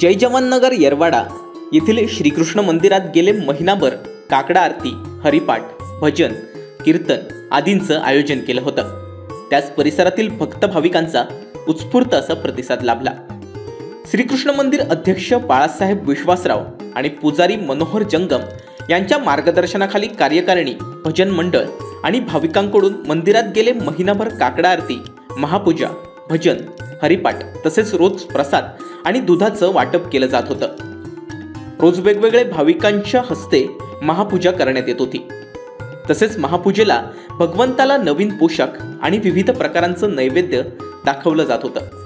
जय जवान नगर येरवाडा येथील श्रीकृष्ण मंदिरात गेले महिनाभर काकडा आरती, हरिपाठ, भजन, कीर्तन आदींचं आयोजन केलं होतं। त्याच परिसरातील भक्त भाविकांचा उत्स्फूर्त असा प्रतिसाद लाभला। श्रीकृष्ण मंदिर अध्यक्ष बाळासाहेब विश्वासराव आणि पुजारी मनोहर जंगम यांच्या मार्गदर्शनाखाली कार्यकारिणी, भजन मंडळ आणि भाविकांकडून मंदिरात गेले महिनाभर काकडा आरती, महापूजा, भजन, हरिपाठ तसेच रोज प्रसाद आणि दुधाचं वाटप केलं जात होतं। रोज वेगवेगळे भाविकांच्या हस्ते महापूजा करण्यात येत होती। तसेच महापूजेला भगवंताला नवीन पोशाख आणि विविध प्रकारांचं नैवेद्य दाखवलं जात होतं।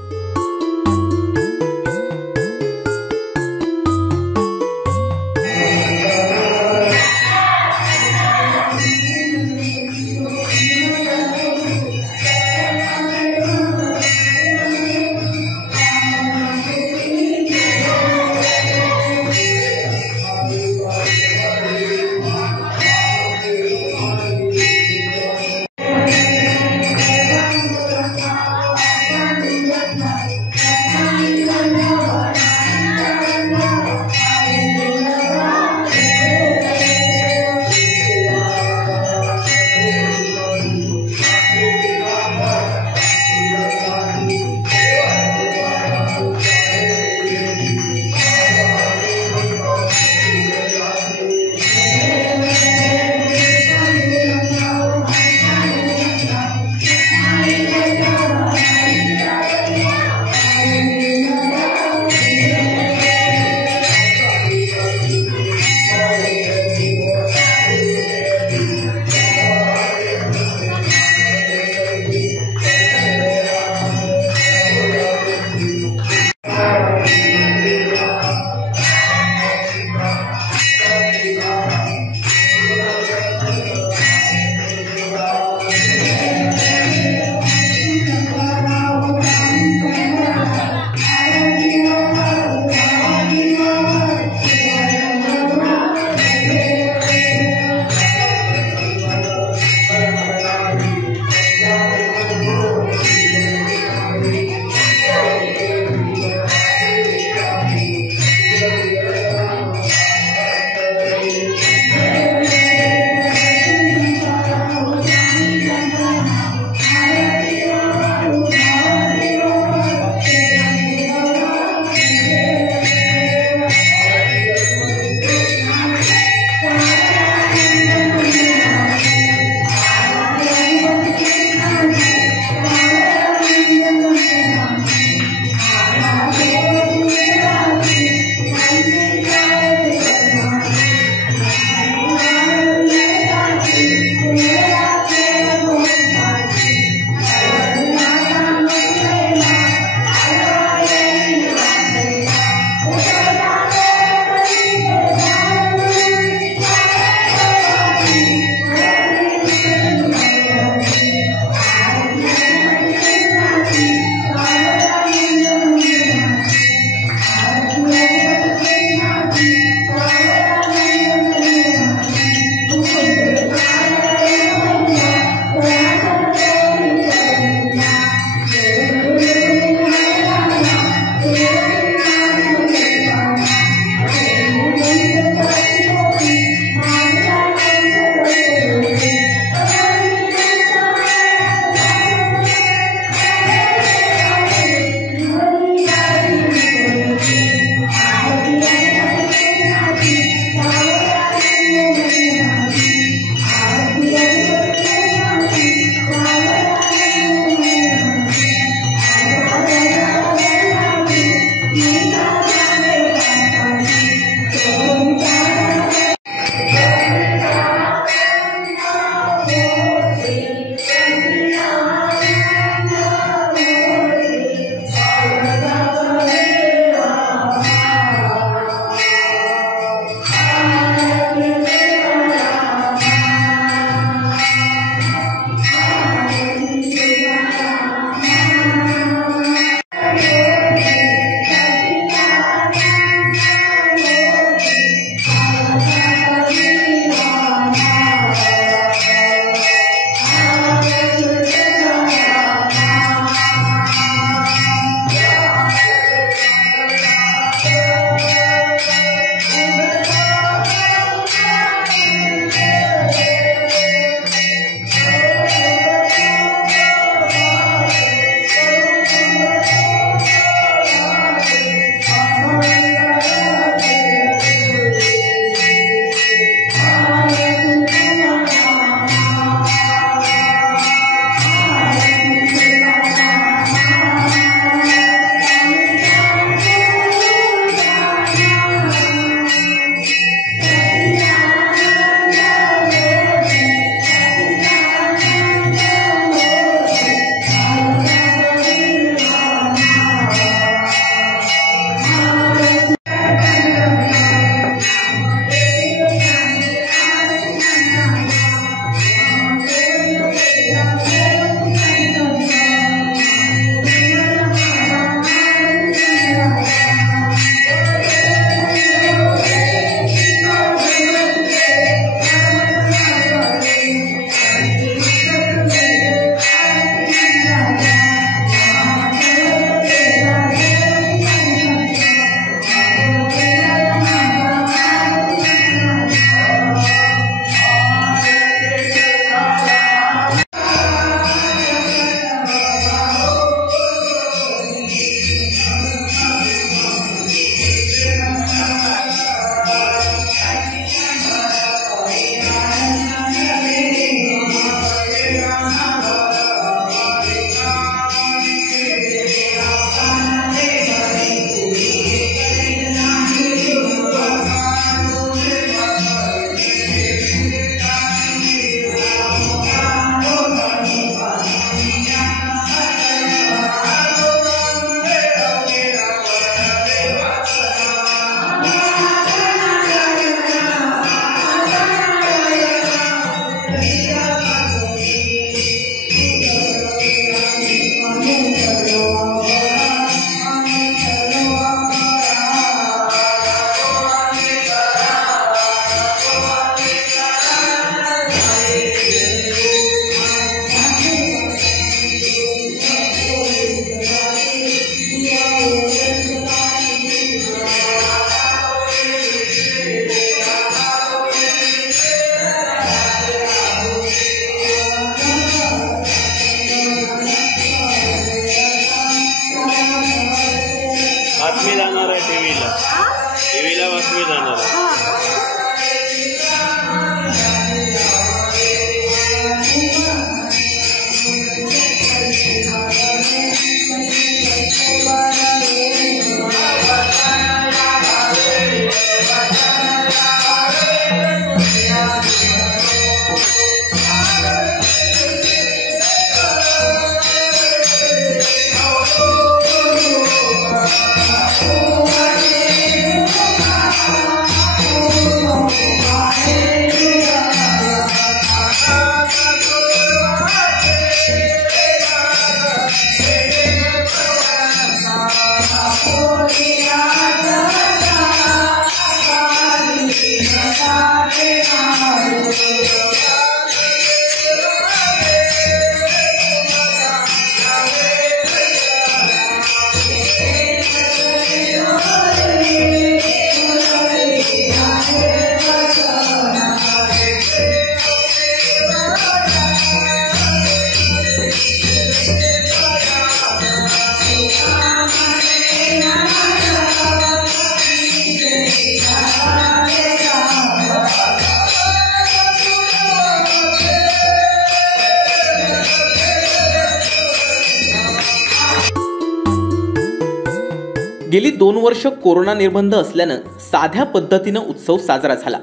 गेली 2 वर्ष कोरोना निर्बंध असल्यानं साध्या पद्धतीनं उत्सव साजरा झाला.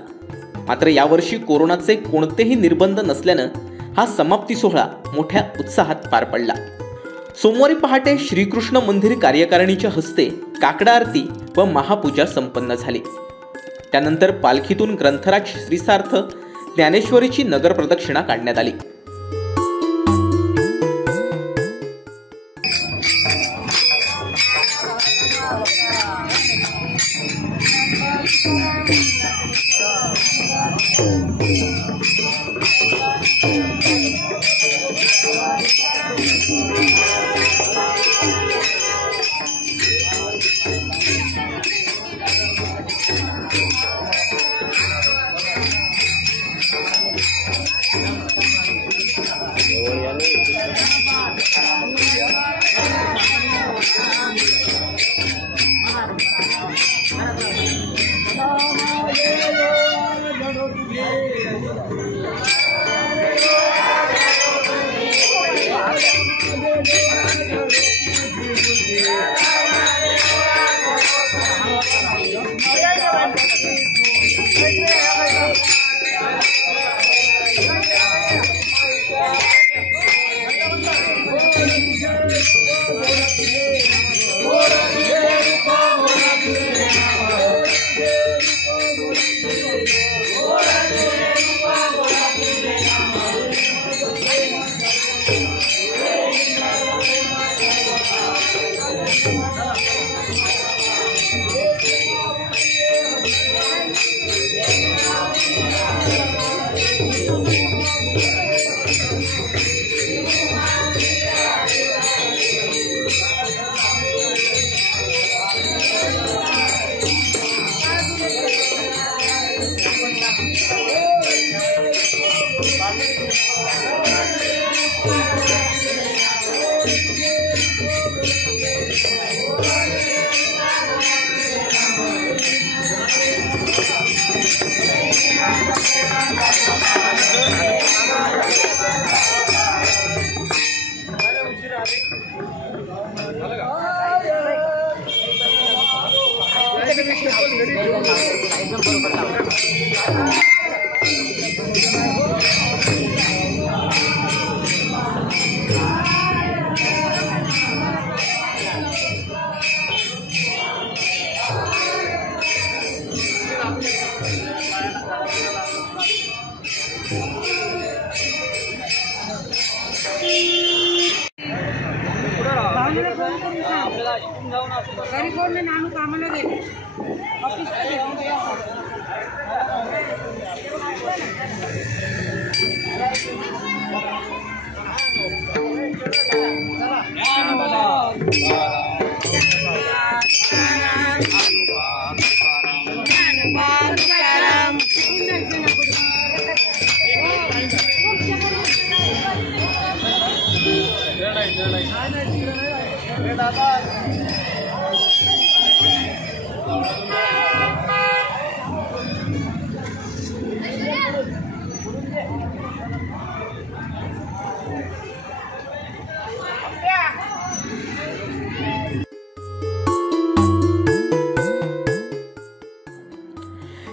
मात्र यावर्षी कोरोनाचे कोणतेही निर्बंध नसल्यानं हा समाप्ती सोहळा मोठ्या उत्साहात पार पडला. सोमवारी पहाटे श्रीकृष्ण मंदिर कार्यकारिणीच्या हस्ते काकडा आरती व महापूजा संपन्न झाली. त्यानंतर पालखीतून ग्रंथराज श्रीसार्थ ज्ञानेश्वरीची नगर प्रदक्षिणा काढण्यात आली. ನಾನು ಕಾಮಲ್ಲ ಆಫೀಸ್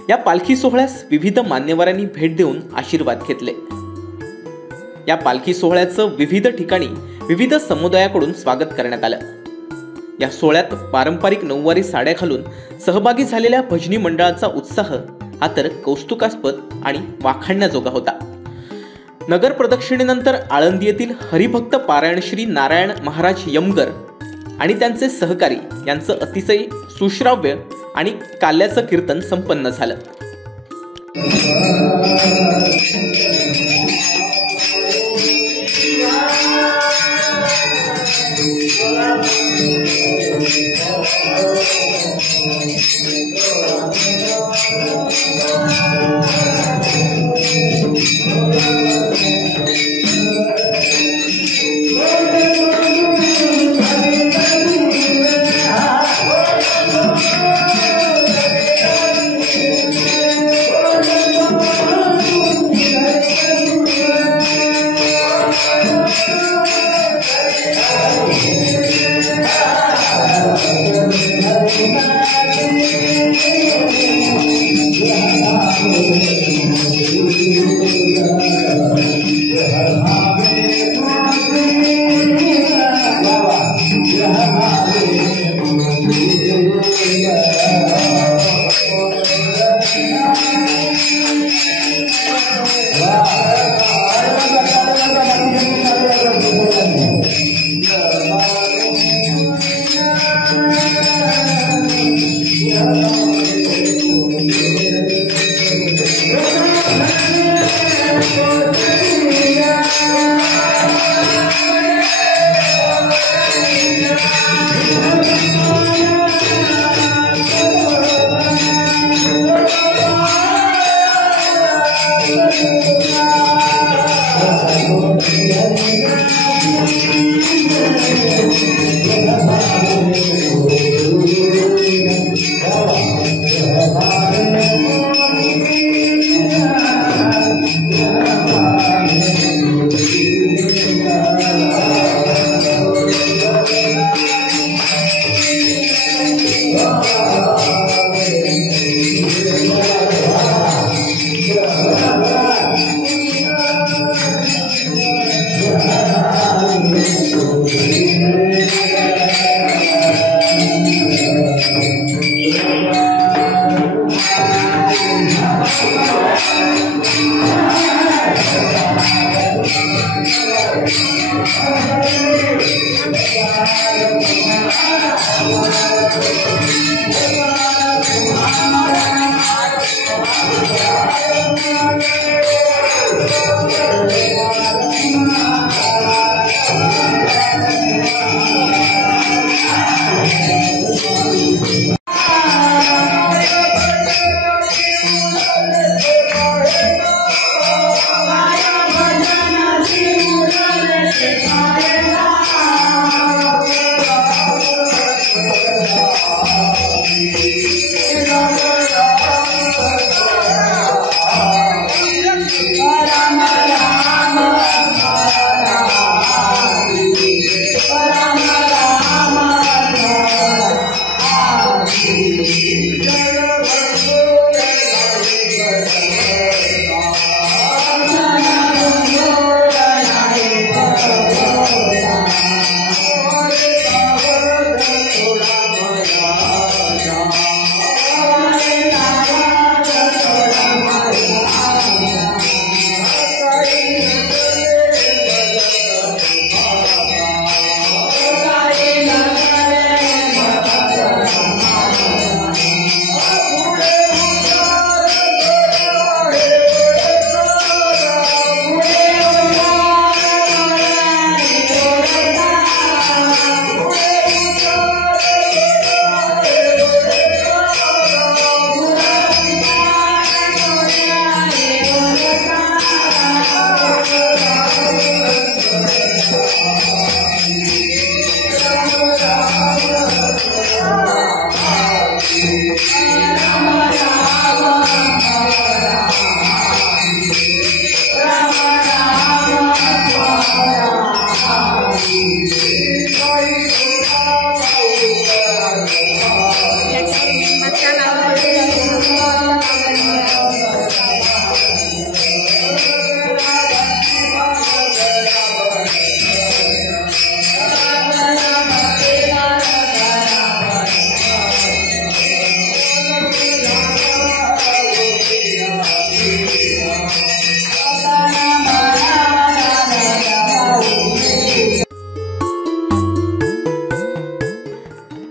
या पालखी सोहळ्यास विविध मान्यवरांनी भेट देऊन आशीर्वाद घेतले। या पालखी सोहळ्याचं विविध ठिकाणी विविध समुदायाकडून स्वागत करण्यात आलं। या सोहळ्यात पारंपरिक नऊवारी साड्या घालून सहभागी झालेल्या भजनी मंडळाचा उत्साह हा तर कौतुकास्पद आणि वाखाणण्याजोगा होता। नगर प्रदक्षिणेनंतर आळंदी येथील हरिभक्त पारायण श्री नारायण महाराज यमगर आणि त्यांचे सहकारी यांचं अतिशय सुश्राव्य आणि काल्याचं कीर्तन संपन्न झालं।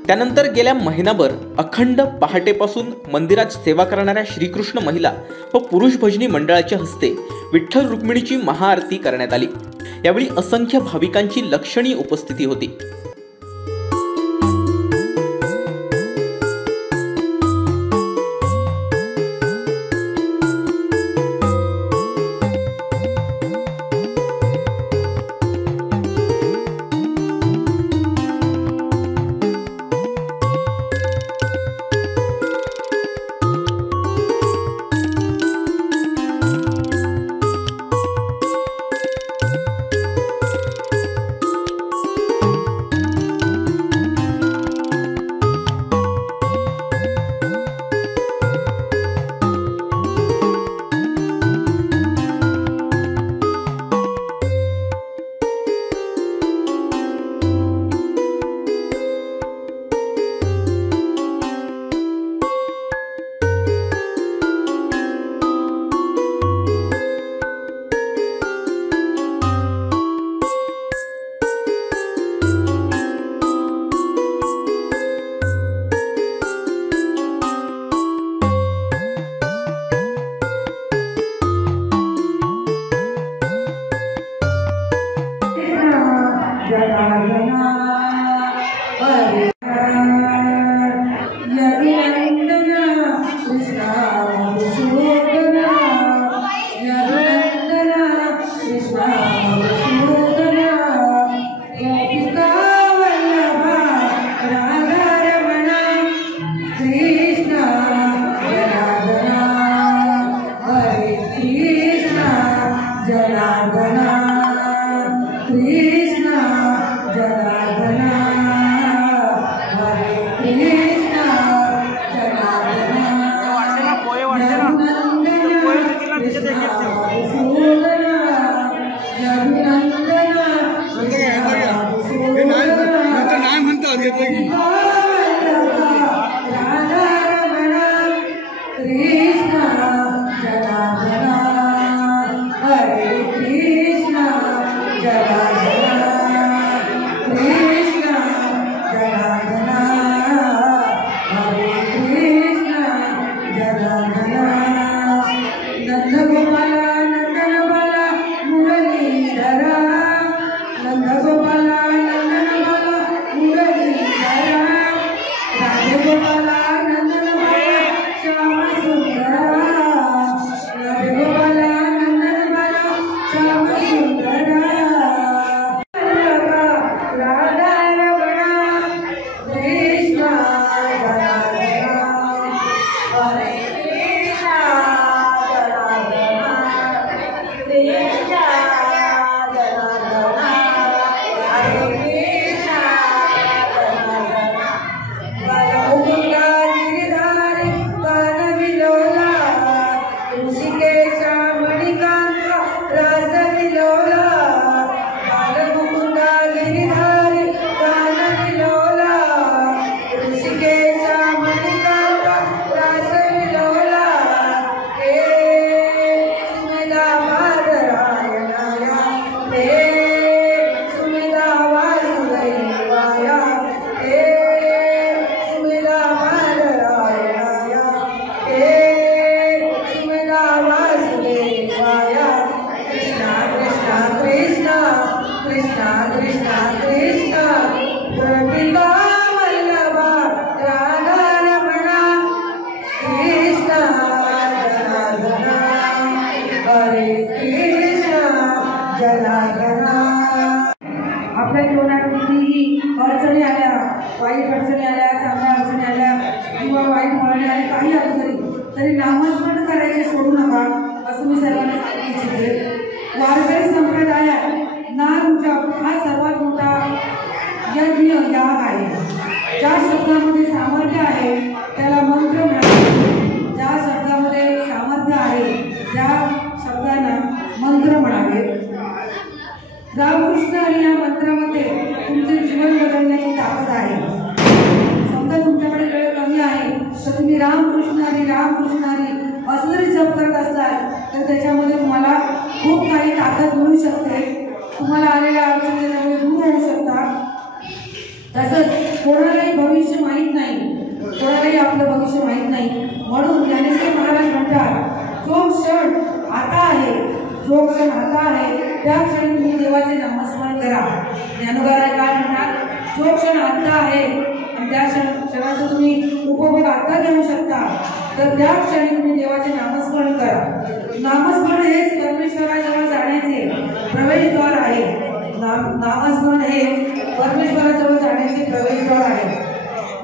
त्यानंतर गेल्या महिनाभर अखंड पहाटेपासून मंदिरात सेवा करणाऱ्या श्रीकृष्ण महिला व पुरुष भजनी मंडळाच्या हस्ते विठ्ठल रुक्मिणीची महाआरती करण्यात आली। यावेळी असंख्य भाविकांची लक्षणीय उपस्थिती होती। आपल्या जीवनात कितीही अडचणी आल्या, वाईट अडचणी आल्या, चांगल्या अडचणी आल्या किंवा वाईट म्हणणे आले, काही अडचणी तरी नामस्मरण करायचे सोडू नका असं मी सर्वांना सांगू इच्छिते। वारकरी संप्रदायात नाम जप हा सर्वात मोठा यज्ञ याग आहे। ज्या शब्दामध्ये सामर्थ्य आहे त्याला मंत्र म्हणावे, ज्या शब्दामध्ये सामर्थ्य आहे त्या शब्दांना मंत्र म्हणावे। रामकृष्ण हरी या मंत्रामध्ये तुमचे जीवन बदलण्याची ताकद आहे। समजा तुमच्याकडे वेळ कमी आहे तर तुम्ही रामकृष्ण हरी असं जरी जप करत असाल तर त्याच्यामध्ये तुम्हाला खूप काही ताकद मिळू शकते, तुम्हाला आलेल्या अडचणी त्याच्यामुळे दूर होऊ शकतात। तसंच कोणालाही भविष्य माहीत नाही, कोणालाही आपलं भविष्य माहीत नाही. म्हणून ज्ञानेश्वर महाराज म्हणतात, जो क्षण आता आहे, जो क्षण आता आहे त्या क्षणी तुम्ही देवाचे नामस्मरण करा. ज्ञानोबा काय म्हणतात, जो क्षण आता आहे आणि त्या क्षणाचा तुम्ही उपभोग आता घेऊ शकता, तर त्या क्षणी तुम्ही देवाचे नामस्मरण करा. नामस्मरण हेच परमेश्वराजवळ जाण्याचे प्रवेशद्वार आहे. नामस्मरण हे परमेश्वराजवळ जाण्याचे प्रवेशद्वार आहे.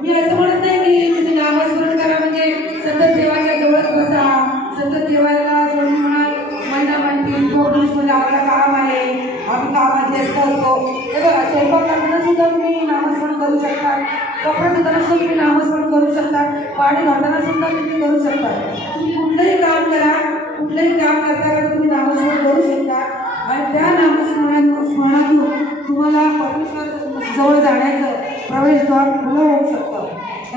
मी असं म्हणत नाही की तुम्ही नामस्मरण करा म्हणजे सतत देवाच्या जवळच बसा, सतत देवाला जोडून म्हणाल महिना म्हणतील मध्ये आम्हाला काम आहे, आम्ही कामात व्यस्त असतो. हे बघा, स्वयंपाक करताना सुद्धा तुम्ही नामस्मरण करू शकता, कपडे धुताना सुद्धा तुम्ही नामस्मरण करू शकता, पाणी घालताना सुद्धा तुम्ही करू शकता. तुम्ही कुठलंही काम करा, कुठलंही काम करता करता तुम्ही नामस्मरण करू शकता आणि त्या नामस्मरणातून तुम्हाला परमेश्वर जवळ जाण्याचं प्रवेशद्वार खुलं होऊ शकतं.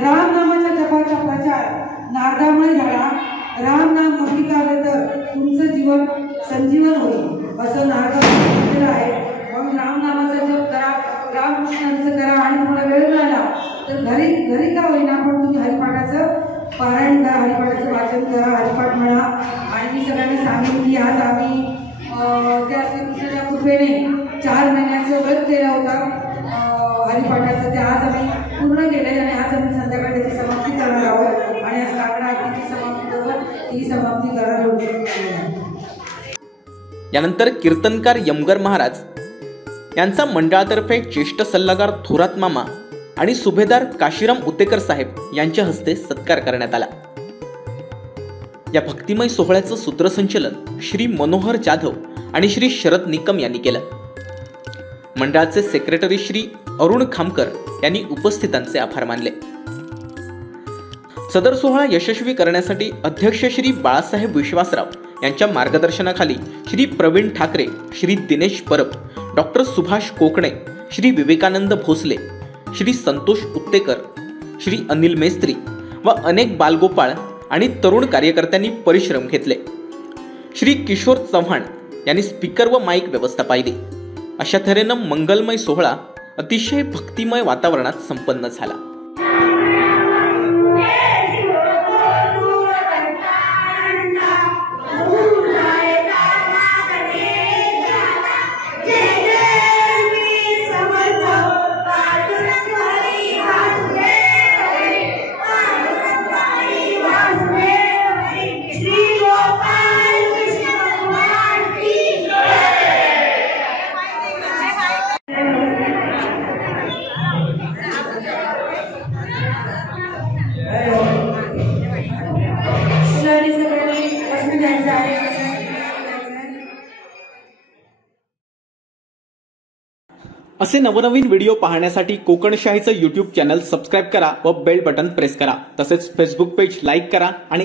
रामनामाच्या जपाचा प्रचार नारदामुळे झाला. राम नाम अंगीकारलं तर तुमचं जीवन संजीवन होईल असं नारदाने म्हटलेलं आहे. म्हणून रामनामाचा जप करा, रामकृष्णांचं करा आणि तुम्हाला वेळ मिळाला तर घरी का होईना पण तुम्ही हरिपाठाचं पारायण करा, हरिपाठाचं वाचन करा, हरिपाठ म्हणा. आणि मी सगळ्यांना सांगेन की आज आम्ही त्या श्रीकृष्णाच्या कृपेने 4 महिन्याचं व्रत केलं होतं हरिपाठाचं, ते आज आम्ही पूर्ण केलं आणि आज आम्ही संध्याकाळी त्याची समाप्ती करणार आहोत आणि आज काकडा आरतीची समाप्ती करून ही समाप्ती करायला होऊ शकते. यानंतर कीर्तनकार यमगर महाराज यांचा मंडळातर्फे ज्येष्ठ सल्लागार थोरात मामा आणि सुभेदार काशीराम उतेकर साहेब यांच्या हस्ते सत्कार करण्यात आला. या भक्तिमय सोहळ्याचं सूत्रसंचलन श्री मनोहर जाधव आणि श्री शरद निकम यांनी केलं. मंडळाचे सेक्रेटरी श्री अरुण खामकर यांनी उपस्थितांचे आभार मानले. सदर सोहळा यशस्वी करण्यासाठी अध्यक्ष श्री बाळासाहेब विश्वासराव यांच्या मार्गदर्शनाखाली श्री प्रवीण ठाकरे, श्री दिनेश परब, डॉक्टर सुभाष कोकणे, श्री विवेकानंद भोसले, श्री संतोष उत्तेकर, श्री अनिल मेस्त्री व अनेक बालगोपाळ आणि तरुण कार्यकर्त्यांनी परिश्रम घेतले. श्री किशोर चव्हाण यांनी स्पीकर व माईक व्यवस्था पाहिली. अशा तऱ्हेनं मंगलमय सोहळा अतिशय भक्तिमय वातावरणात संपन्न झाला. असे नवनवीन व्हिडिओ पाहण्यासाठी कोकणशाहीचं YouTube चॅनल सबस्क्राईब करा व बेल बटन प्रेस करा. तसेच फेसबुक पेज लाईक करा आणि